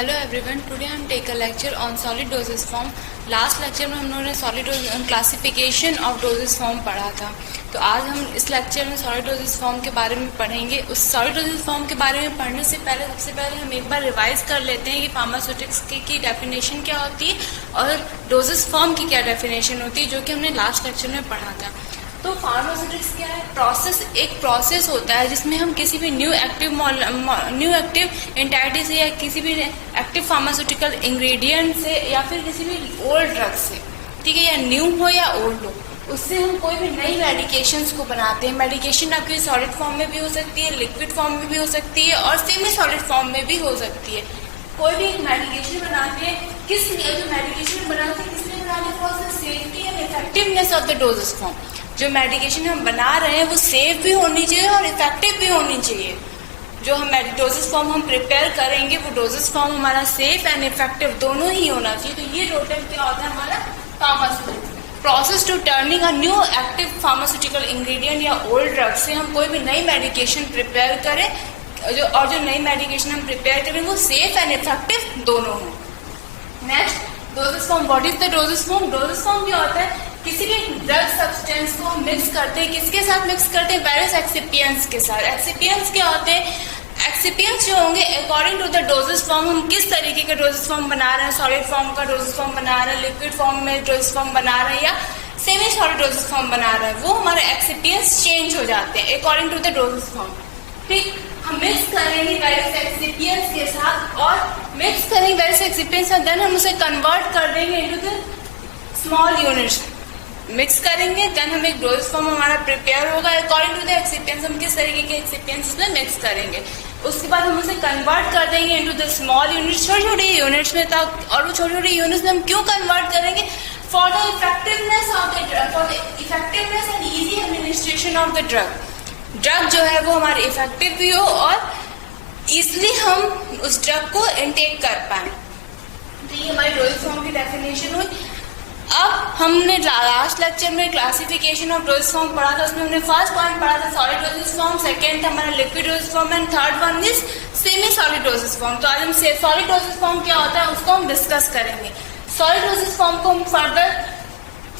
Hello everyone, today हम take a lecture on solid dosage form. Last lecture में हमने solid classification of dosage form पढ़ा था। तो आज हम इस लेक्चर में सॉलिड डोजेस फॉर्म के बारे में पढ़ेंगे। उस सॉलिड डोजेस फॉर्म के बारे में पढ़ने से पहले सबसे पहले हम एक बार रिवाइज कर लेते हैं कि फार्मास्यूटिक्स की डेफिनेशन क्या होती है और डोजेस फॉर्म की क्या डेफिनेशन होती है, जो कि हमने लास्ट लेक्चर में पढ़ा था। तो फार्मास्यूटिक्स क्या है? प्रोसेस, एक प्रोसेस होता है जिसमें हम किसी भी न्यू एक्टिव एंटाइटी से या किसी भी एक्टिव फार्मास्यूटिकल इंग्रेडिएंट से या फिर किसी भी ओल्ड ड्रग से, ठीक है, या न्यू हो या ओल्ड हो, उससे हम कोई भी नई मेडिकेशंस को बनाते हैं। मेडिकेशन आपकी सॉलिड फॉर्म में भी हो सकती है, लिक्विड फॉर्म में भी हो सकती है और सेमी सॉलिड फॉर्म में भी हो सकती है। कोई भी एक मेडिकेशन बनाते हैं, किस लिए जो मेडिकेशन बनाते हैं, किसलिए बनाते हैं? For the safety and effectiveness of the dosage form. जो मेडिकेशन हम बना रहे हैं वो सेफ भी होनी चाहिए और इफेक्टिव भी होनी चाहिए। जो हम डोजेस फॉर्म हम प्रिपेयर करेंगे वो डोजेस फॉर्म हमारा सेफ एंड इफेक्टिव दोनों ही होना चाहिए। तो ये टोटल क्या होता है हमारा pharmaceutics process to turning a new active pharmaceutical ingredient या ओल्ड ड्रग से हम कोई भी नई मेडिकेशन प्रिपेयर करें और जो नई मेडिकेशन हम प्रिपेयर करें वो सेफ एंड इफेक्टिव दोनों हो। Next, doses form. What is the dosage form? Doses form क्या होता है? किसी भी ड्रग सब्सटेंस को हम मिक्स करते हैं, किसके साथ मिक्स करते हैं? वेरियस एक्सिपिएंट्स के साथ। एक्सिपिएंट्स क्या होते हैं? एक्सिपिएंट्स जो होंगे according to the dosage form, हम किस तरीके का डोजेस फॉर्म बना रहे हैं, सॉलिड फॉर्म का डोजेस फॉर्म बना रहे हैं, लिक्विड फॉर्म में डोजेस फॉर्म बना रहे हैं या सेमी सॉलिड डोजेस फॉर्म बना रहे हैं, वो हमारे एक्सिपिएंट्स चेंज हो जाते हैं according to the dosage form. ठीक, हम मिक्स करेंगे वेरियस एक्सिपिएंट्स के साथ और मिक्स करेंगे वेरियस एक्सिपिएंट्स और देन हम उसे कन्वर्ट कर देंगे into the small units. Mix करेंगे देन हम एक डोजेस फॉर्म हमारा प्रिपेयर होगा अकॉर्डिंग टू द एक्सिपिएंट्स। हम किस तरीके के एक्सिपिएंट्स में मिक्स करेंगे, उसके बाद हम उसे कन्वर्ट कर देंगे इनटू द स्मॉल यूनिट्स, छोटे छोटे यूनिट्स में। और वो छोटे छोटे यूनिट्स में हम क्यों कन्वर्ट करेंगे? For the effectiveness of the drug, for the effectiveness and easy administration of the drug. Drug जो है वो हमारी इफेक्टिव भी हो और इसलिए हम उस ड्रग को इनटेक कर पाए। तो ये हमारी डोजेस फॉर्म की डेफिनेशन हुई। अब हमने लास्ट लेक्चर में क्लासिफिकेशन ऑफ डोजेस फॉर्म पढ़ा था, उसमें हमने फर्स्ट पॉइंट पढ़ा था सॉलिड डोजेस फॉर्म, सेकंड हमारा liquid dosage form and third one is semi solid dosage form. तो आज हम सॉलिड डोजेस फॉर्म क्या होता है उसको हम डिस्कस करेंगे। सॉलिड डोजेस फॉर्म को हम फर्दर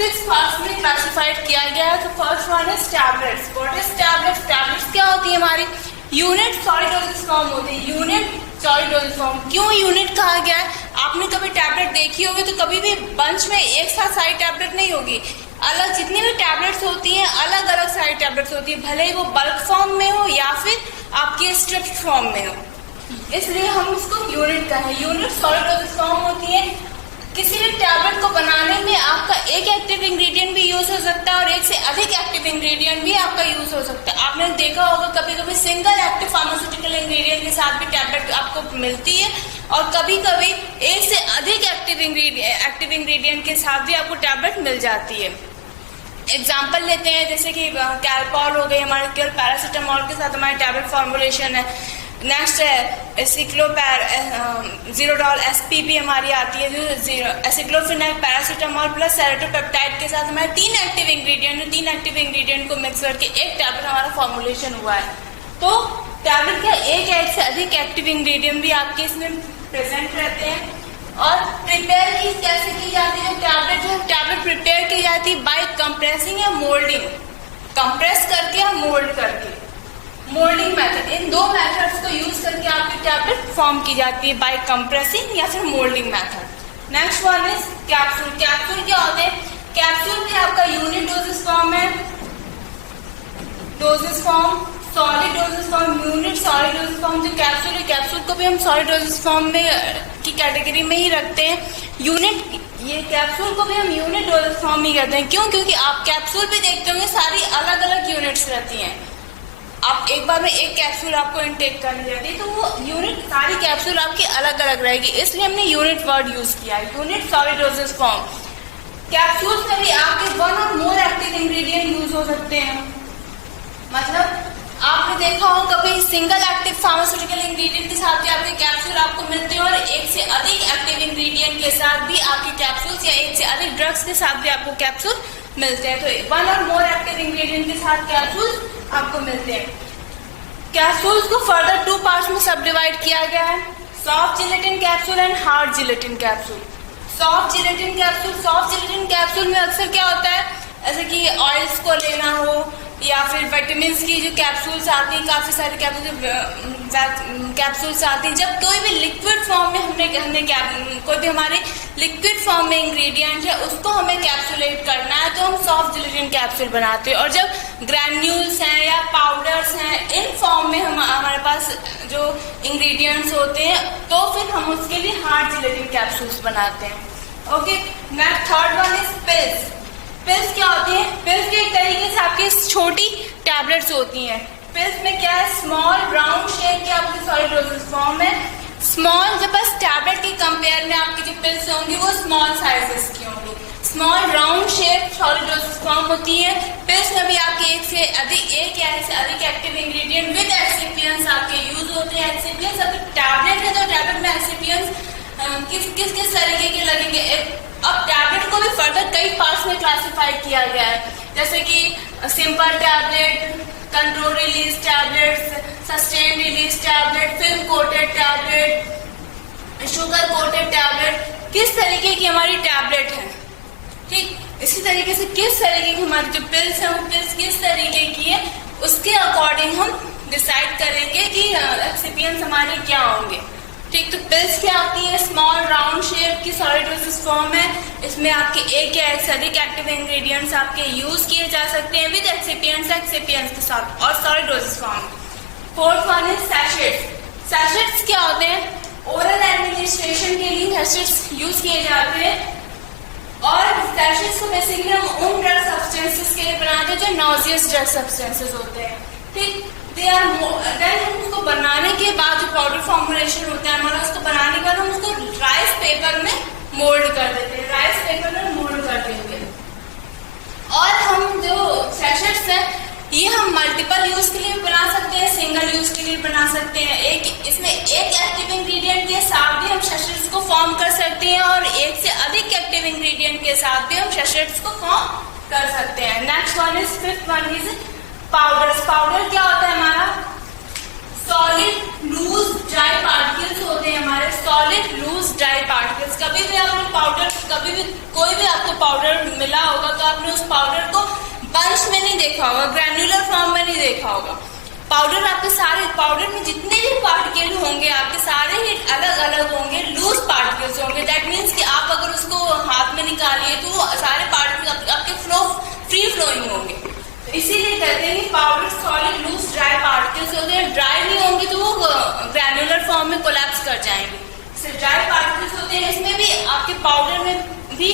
6 पार्ट्स में क्लासिफाइड किया गया है। तो first one is tablets. What is tablets? Tablets क्या होती है? हमारी यूनिट सॉलिड डोजेस फॉर्म होती है। Unit solid dosage form. क्यों यूनिट कहा गया है? आपने कभी टैबलेट देखी होगी तो कभी भी बंच में एक साथ सारी टैबलेट नहीं होगी। अलग जितनी भी टैबलेट्स होती हैं अलग अलग सारी टैबलेट्स होती है, भले ही वो बल्क फॉर्म में हो या फिर आपकी स्ट्रिप्ड फॉर्म में हो, इसलिए हम उसको यूनिट कहें। यूनिट सॉलिड डोजेस फॉर्म होती है। किसी भी टैबलेट को बनाने में आपका एक एक्टिव इंग्रेडिएंट भी यूज हो सकता है और एक से अधिक एक्टिव इंग्रेडिएंट भी आपका यूज हो सकता है। आपने देखा होगा कभी कभी सिंगल एक्टिव फार्मास्यूटिकल इंग्रेडिएंट के साथ भी टैबलेट आपको मिलती है और कभी कभी एक से अधिक एक्टिव इंग्रेडिएंट के साथ भी आपको टैबलेट मिल जाती है। एग्जाम्पल लेते हैं, जैसे कि कैलपॉल हो गई, हमारे केवल पैरासीटामोल के साथ हमारी टैबलेट फॉर्मुलेशन है। नेक्स्ट है ज़ीरोडॉल एसपीपी हमारी आती है, जो एसिक्लोफिनाक पैरासीटामोल प्लस सेरोटोपेप्टाइड के साथ हमारे 3 एक्टिव इंग्रेडिएंट को मिक्स करके एक टैबलेट हमारा फॉर्मुलेशन हुआ है। तो टैबलेट का एक से अधिक एक्टिव इंग्रेडिएंट भी आपके इसमें प्रेजेंट रहते हैं। और प्रिपेयर कैसे की जाती है टैबलेट प्रिपेयर की जाती है बाय कंप्रेसिंग या मोल्डिंग। कंप्रेस करके या मोल्ड करके, मोल्डिंग मेथड। इन 2 मेथड्स को यूज करके आपकी टैबलेट फॉर्म की जाती है, बाय कंप्रेसिंग या फिर moulding method. Next one is capsule. Capsule क्या होते हैं? कैप्सूल भी आपका यूनिट डोजेस फॉर्म है। Doses form, solid dosage form, unit solid dosage form. जो कैप्सूल है, कैप्सूल को भी हम सॉलिड डोजेस फॉर्म में की कैटेगरी में ही रखते हैं। यूनिट, ये कैप्सूल को भी हम यूनिट डोजेस फॉर्म ही करते हैं। क्यों? क्योंकि आप कैप्सूल भी देखते होंगे सारी अलग अलग यूनिट्स रहती हैं। आप एक बार में एक कैप्सूल आपको इनटेक करनी रहती है तो वो यूनिट, सारी कैप्सूल आपकी अलग अलग रहेगी, इसलिए हमने यूनिट वर्ड यूज किया है, unit solid dosage form. Capsules में भी आपके 1 और मोर एक्टिव इंग्रेडिएंट यूज हो सकते हैं। मतलब आपने देखा हो कभी सिंगल एक्टिव फार्मास्यूटिकल इंग्रेडिएंट के साथ भी आपके कैप्सूल आपको मिलते हैं और एक से अधिक एक्टिव इंग्रेडिएंट के साथ भी आपके कैप्सूल्स या एक से अधिक ड्रग्स के साथ भी आपको कैप्सूल मिलते हैं। तो 1 और मोर एक्टिव इंग्रेडिएंट के साथ कैप्सूल्स आपको मिलते हैं। कैप्सूल्स को फर्दर 2 पार्ट्स में सब डिवाइड किया गया है। Soft gelatin capsule and hard gelatin capsule. Soft gelatin capsule में अक्सर क्या होता है, जैसे कि ऑयल्स को लेना हो या फिर विटामिन की जो कैप्सूल्स आती हैं, काफी सारे कैप्सूल्स आती हैं। जब कोई भी लिक्विड फॉर्म में हमने कोई भी हमारे लिक्विड फॉर्म में इंग्रेडिएंट है उसको हमें कैप्सूलेट करना है तो हम सॉफ्ट जिलेटिन कैप्सूल बनाते हैं। और जब ग्रैन्यूल्स हैं या पाउडर्स हैं, इन फॉर्म में हमारे पास जो इंग्रेडिएंट्स होते हैं तो फिर हम उसके लिए हार्ड जिलेटिन कैप्सूल्स बनाते हैं। Okay, next third one is pills. Pills क्या होती है? पिल्स के एक तरीके से आपकी छोटी टैबलेट्स होती हैं। पिल्स में क्या है, स्मॉल राउंड शेप की आपकी सॉलिड डोसेज फॉर्म है। स्मॉल, जब बस टैबलेट के कंपेयर में आपकी जो पिल्स होंगी वो स्मॉल साइजेस की होंगी। Small round shape solid dosage form होती है। पिल्स में भी आपके एक या से अधिक एक्टिव इंग्रेडिएंट विद एक्सिपिएंट्स आपके यूज होते हैं। एक्सिपिएंट्स अगर टैबलेट है तो टैबलेट में एक्सिपिएंट्स किस तरीके के लगेंगे। अब टैबलेट को भी फर्दर कई पार्ट्स में क्लासिफाई किया गया है, जैसे कि simple tablet, control release tablet, sustain release tablet, film coated tablet, sugar coated tablet. किस तरीके की हमारी टैबलेट है, ठीक इसी तरीके से किस तरीके की हमारी जो पिल्स है वो पिल्स किस तरीके की है, उसके अकॉर्डिंग हम डिसाइड करेंगे कि एक्सिपिएंट्स हमारे क्या होंगे। ठीक, तो पिल्स क्या आती है, स्मॉल राउंड शेप की सॉलिड डोसेज फॉर्म है। इसमें आपके एक या एक से अधिक एक्टिव इंग्रेडिएंट्स आपके यूज किए जा सकते हैं विद एक्सिपिएंट्स के साथ और solid dosage form. Fourth one is sachets. Sachets क्या होते हैं, ओरल एडमिनिस्ट्रेशन के लिए सैशेट्स यूज किए जाते हैं और सैशेट्स को बेसिकली हम उन ड्रग सब्सटेंसेस के लिए बनाते हैं जो नॉजियस ड्रग सब्सटेंसेस होते हैं। ठीक, देन हम उसको बनाने के बाद जो पाउडर फॉर्मुलेशन होता है हमारा, उसको बनाने के बाद हम उसको राइस पेपर में मोल्ड कर देते हैं, राइस पेपर में मोल्ड कर देंगे। और हम जो सैशेट्स हैं ये हम मल्टीपल यूज के लिए भी बना सकते हैं, सिंगल यूज के लिए बना सकते हैं। इसमें एक एक्टिव इंग्रेडिएंट के साथ भी हम सैशेट्स को फॉर्म कर सकते हैं और एक से अधिक एक्टिव इंग्रेडिएंट के साथ भी हम सैशेट्स को फॉर्म कर सकते हैं। Next one is fifth one is powders. Powder क्या होता है हमारा, सॉलिड लूज ड्राई पार्टिकल्स होते हैं हमारे, सॉलिड लूज ड्राई पार्टिकल्स। कभी भी आपने पाउडर, कभी भी कोई भी आपको पाउडर मिला होगा तो आपने उस पाउडर को बंच में नहीं देखा होगा, ग्रैन्युलर फॉर्म में नहीं देखा होगा। पाउडर आपके सारे, पाउडर में जितने भी पार्टिकल होंगे आपके सारे ही अलग अलग होंगे, लूज पार्टिकल्स होंगे। दैट मीन्स कि आप अगर उसको हाथ में निकालिए तो वो सारे पार्टिकल आपके फ्री फ्लोइंग होंगे। इसीलिए कहते हैं कि powder solid loose dry particles होते हैं। ड्राई नहीं होंगे तो वो ग्रैन्युलर फॉर्म में कोलैप्स कर जाएंगे। ड्राई पार्टिकल्स होते हैं, इसमें भी आपके पाउडर में भी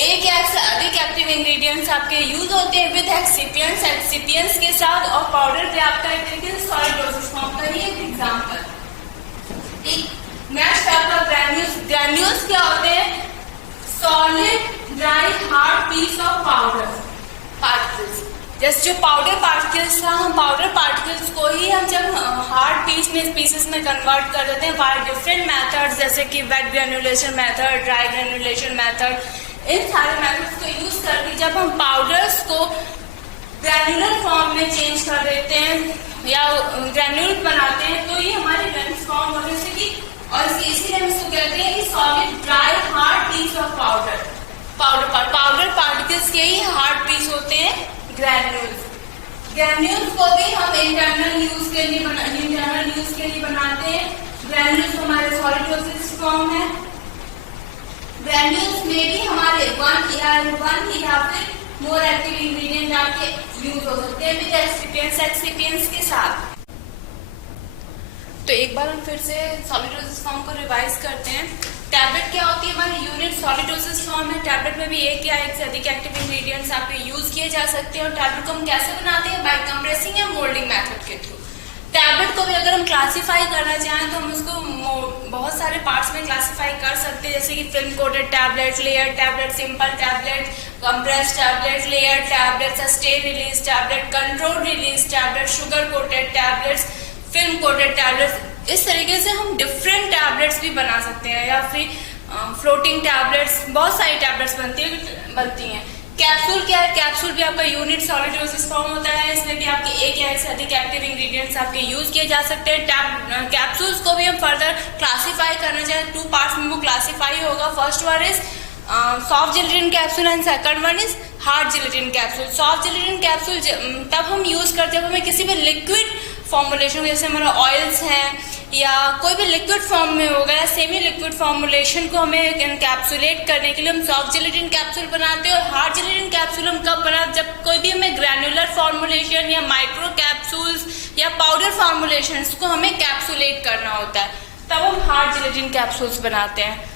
एक या से अधिक एक्टिव इंग्रेडिएंट्स आपके यूज होते हैं विद एक्सिपिएंट्स के साथ। और पाउडर भी आपका एक तरीके से सॉलिड डोसेज फॉर्म का ही एक एग्जाम्पल। नेक्स्ट आपका ग्रैन्यूल्स क्या होते हैं, solid dry hard piece of powder particles. जैसे जो पाउडर पार्टिकल्स था, हम पाउडर पार्टिकल्स को ही हम जब हार्ड पीसेस में कन्वर्ट कर देते हैं बाय डिफरेंट मेथड्स, जैसे कि wait granulation method, dry granulation method, इन सारे मेथड्स को यूज करके जब हम पाउडर्स को ग्रैन्युलर फॉर्म में चेंज कर देते हैं या ग्रैन्युल बनाते हैं तो ये हमारे ग्रैन्युल्स फॉर्म होने से कि, और इसीलिए हम इसको कहते हैं कि solid dry hard piece of powder particles के ही हार्ड पीस होते हैं ग्रैन्यूल्स को भी हम इंटरनल यूज के लिए बनाते हैं। ग्रैन्यूल्स हमारे सॉलिड डोसेज फॉर्म है। ग्रैन्यूल्स में भी हमारे वन या फिर मोर एक्टिव इंग्रेडिएंट आपके यूज हो सकते हैं विद एक्सिपिएंट्स के साथ। तो एक बार हम फिर से सॉलिड डोसेज फॉर्म को रिवाइज करते हैं। टैबलेट क्या होती है, हमारी यूनिट सॉलिड डोसेज फॉर्म है। टैबलेट में भी एक या एक से अधिक एक्टिव इंग्रेडिएंट्स आपके यूज किए जा सकते हैं। और टैबलेट को हम कैसे बनाते हैं, बाय कंप्रेसिंग या मोल्डिंग मेथड के थ्रू। टैबलेट को भी अगर हम क्लासीफाई करना चाहें तो हम उसको बहुत सारे पार्ट्स में क्लासीफाई कर सकते हैं, जैसे कि film coated tablet, layer tablet, simple tablet, compressed tablet, layer tablet, sustain release tablet, control release tablet, sugar coated tablets, film coated tablets. इस तरीके से हम डिफरेंट टैबलेट्स भी बना सकते हैं, या फिर फ्लोटिंग टैबलेट्स, बहुत सारी टैबलेट्स बनती हैं। कैप्सूल क्या है? कैप्सूल भी आपका यूनिट सॉलिड डोसेज फॉर्म होता है। इसमें भी आपके एक या से अधिक एक्टिव इंग्रेडिएंट्स आपके यूज किए जा सकते हैं। कैप्सूल्स को भी हम फर्दर क्लासीफाई करना चाहें, 2 पार्ट्स में वो क्लासीफाई होगा। First one is soft gelatin capsule and second one is hard gelatin capsule. Soft gelatin capsule तब हम यूज करते हैं जब हमें किसी भी लिक्विड फॉर्मुलेशन, जैसे हमारा ऑयल्स हैं या कोई भी लिक्विड फॉर्म में होगा या सेमी लिक्विड फॉर्मुलेशन को हमें एनकैप्सुलेट करने के लिए हम सॉफ्ट जेलेटिन कैप्सूल बनाते हैं। और हार्ड जेलेटिन कैप्सूल हम कब बनाते? जब कोई भी हमें ग्रैनुलर फॉर्मुलेशन या माइक्रो कैप्सूल्स या पाउडर फॉर्मुलेशन को हमें कैप्सुलेट करना होता है, तब हम हार्ड जेलेटिन कैप्सूल्स बनाते हैं।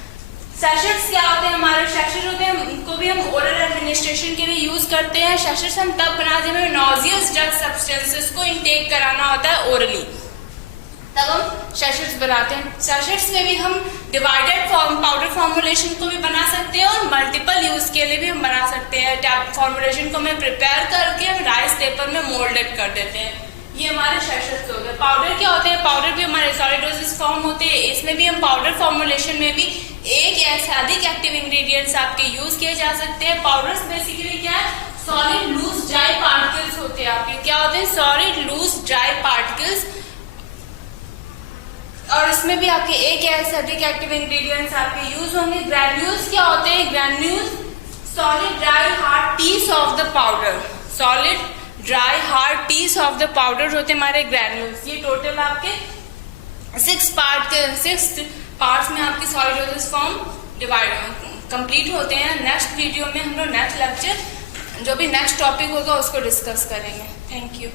सैशेट्स क्या होते हैं? हमारे सैशेट होते हैं, उनको भी हम ओरल एडमिनिस्ट्रेशन के लिए यूज करते हैं। सैशेट्स हम तब बनाते हैं नॉजियस ड्रग सब्सटेंसेस को इनटेक कराना होता है ओरली, तब हम सैशेट्स बनाते हैं। सैशेट्स में भी हम डिवाइडेड पाउडर फॉर्मुलेशन को भी बना सकते हैं और मल्टीपल यूज के लिए भी हम बना सकते हैं। टैप फॉर्मुलेशन को हमें प्रिपेयर करके हम राइस पेपर में मोल्डेड कर देते हैं। ये हमारे सैशेट्स हो गए। पाउडर क्या होते हैं? पाउडर भी हमारे सॉलिड डोसेज फॉर्म होते हैं। इसमें भी हम पाउडर फॉर्मुलेशन में भी एक या से अधिक एक्टिव इंग्रेडिएंट्स आपके यूज किए जा सकते हैं। पाउडर्स बेसिकली क्या है? सॉलिड लूज ड्राई पार्टिकल्स होते हैं आपके। क्या होते हैं? Solid loose dry particles. और इसमें भी आपके एक या से अधिक एक्टिव इंग्रेडिएंट्स आपके यूज होंगे। ग्रैन्यूल्स क्या होते हैं? Granules solid dry hard piece of the powder. Solid dry hard piece of the powder होते हैं हमारे ग्रैन्यूल्स। ये टोटल आपके 6 पार्ट्स में आपके solid dosage form divide complete होते हैं। नेक्स्ट वीडियो में हम लोग नेक्स्ट लेक्चर जो भी नेक्स्ट टॉपिक होगा उसको डिस्कस करेंगे। Thank you.